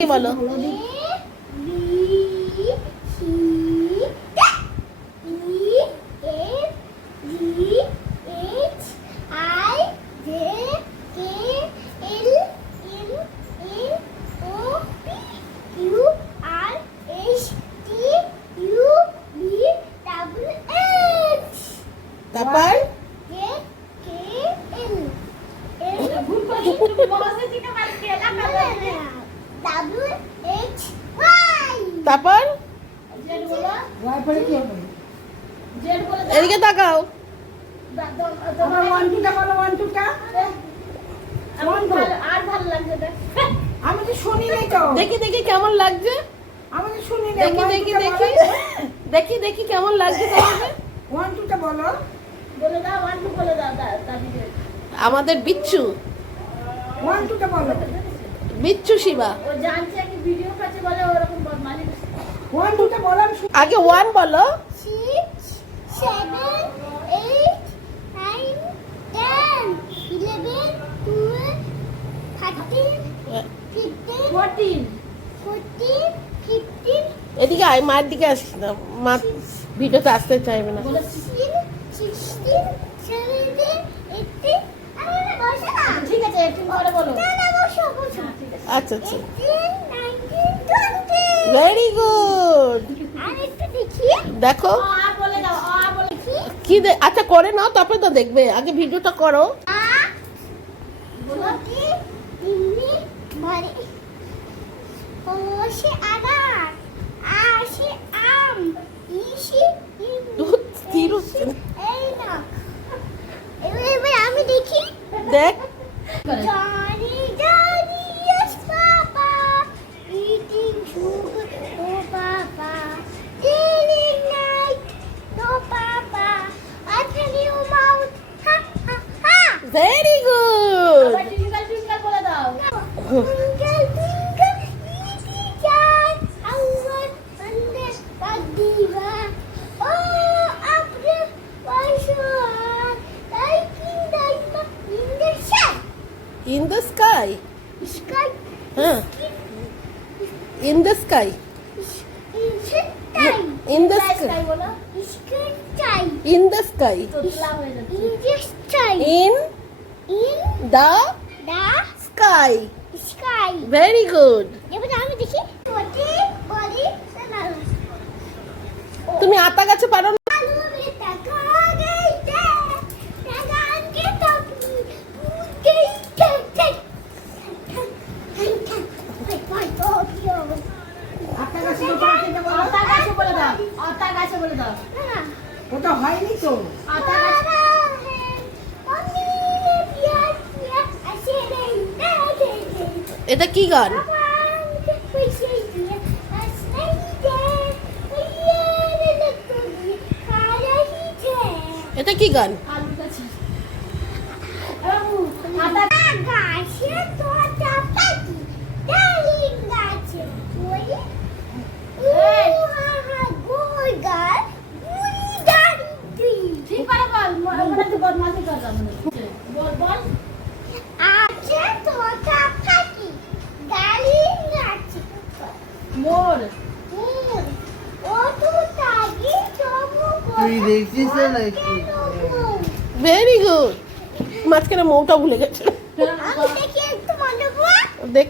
বলো তারপর তারপর এদিকে তাকাও। আমি তো শুনি নাই তো। দেখি দেখি কেমন লাগছে, আমি তো শুনি নাই। দেখি দেখি দেখি দেখি দেখি কেমন লাগছে তোমাকে। 1 2 টা বলো। বলে দাও 1 2 বলে দাও দাদিকে। আমাদের বিচ্ছু 1 2 টা বলো। বিচ্ছু শিবা ও জানছে কি ভিডিও কাছে বলে ওরকম বদমাশি। 1 2 টা বলো। আগে 1 বলো। 6 7 8 9 10 11 12 13 15 14 14 15 এদিকে আয়, মায়ের দিকে আসিস না, মা ভিডিওতে আসতে চাইবে না। 16 16 17 18 আরে বসো না। ঠিক আছে একটু পরে বলো। না না বসো বসো। আচ্ছা আচ্ছা, 18 19 20 ভেরি গুড। আর একটু দেখি দেখো আর বলে দাও আর বলে কি আচ্ছা করে নাও, তারপরে তো দেখবে, আগে ভিডিওটা করো। বলো তিন্নি মানে ওশে আগার আসে আম ইসি দুধ স্থির হচ্ছে না। এই না এবার আমি দেখি দেখ Johnny Johnny yes papa eating sugar oh papa feeling night no papa open your mouth ha ha ha very good. আবার টুইঙ্কল টুইঙ্কল বলে দাও। twinkle twinkle little star how much wonder the diva oh up the why so high lighting diamond in the sun in the sky, sky হ্যাঁ in the sky, sky in the sky sky, বলো। sky in the sky, তোতলা হয়ে যাচ্ছে। in the sky in in the the sky, sky very good. এবার আমি দেখি body body তুমি আতা গাছে পারো না? আলু বেটা কাগাইতে কাগানকে টপি পুকেইতে tek আটটা গাছে তো পাঁচটা বলো। আতা গাছে বলে দাও। আতা গাছে বলে দাও। ওটা হয়নি তো। আতা গাছে এটা কি গান? এটা কি গান? আলু গাছে। আতা গাছে তোটা পাখি ডালিম গাছে ওই গোল গাছ বুড়ি দাঁড়ি ঠিক করে বল। মনে তো বদমাশি করলাম। বল বল। আছে তোটা পাখি ডালিম গাছে মোর ও তো তাগি তবু তুই দেখছিস না নাকি? Very good. মাঝখানে মৌটা ভুলে গেছে। আমি দেখি একটু মনে পড়ে দেখ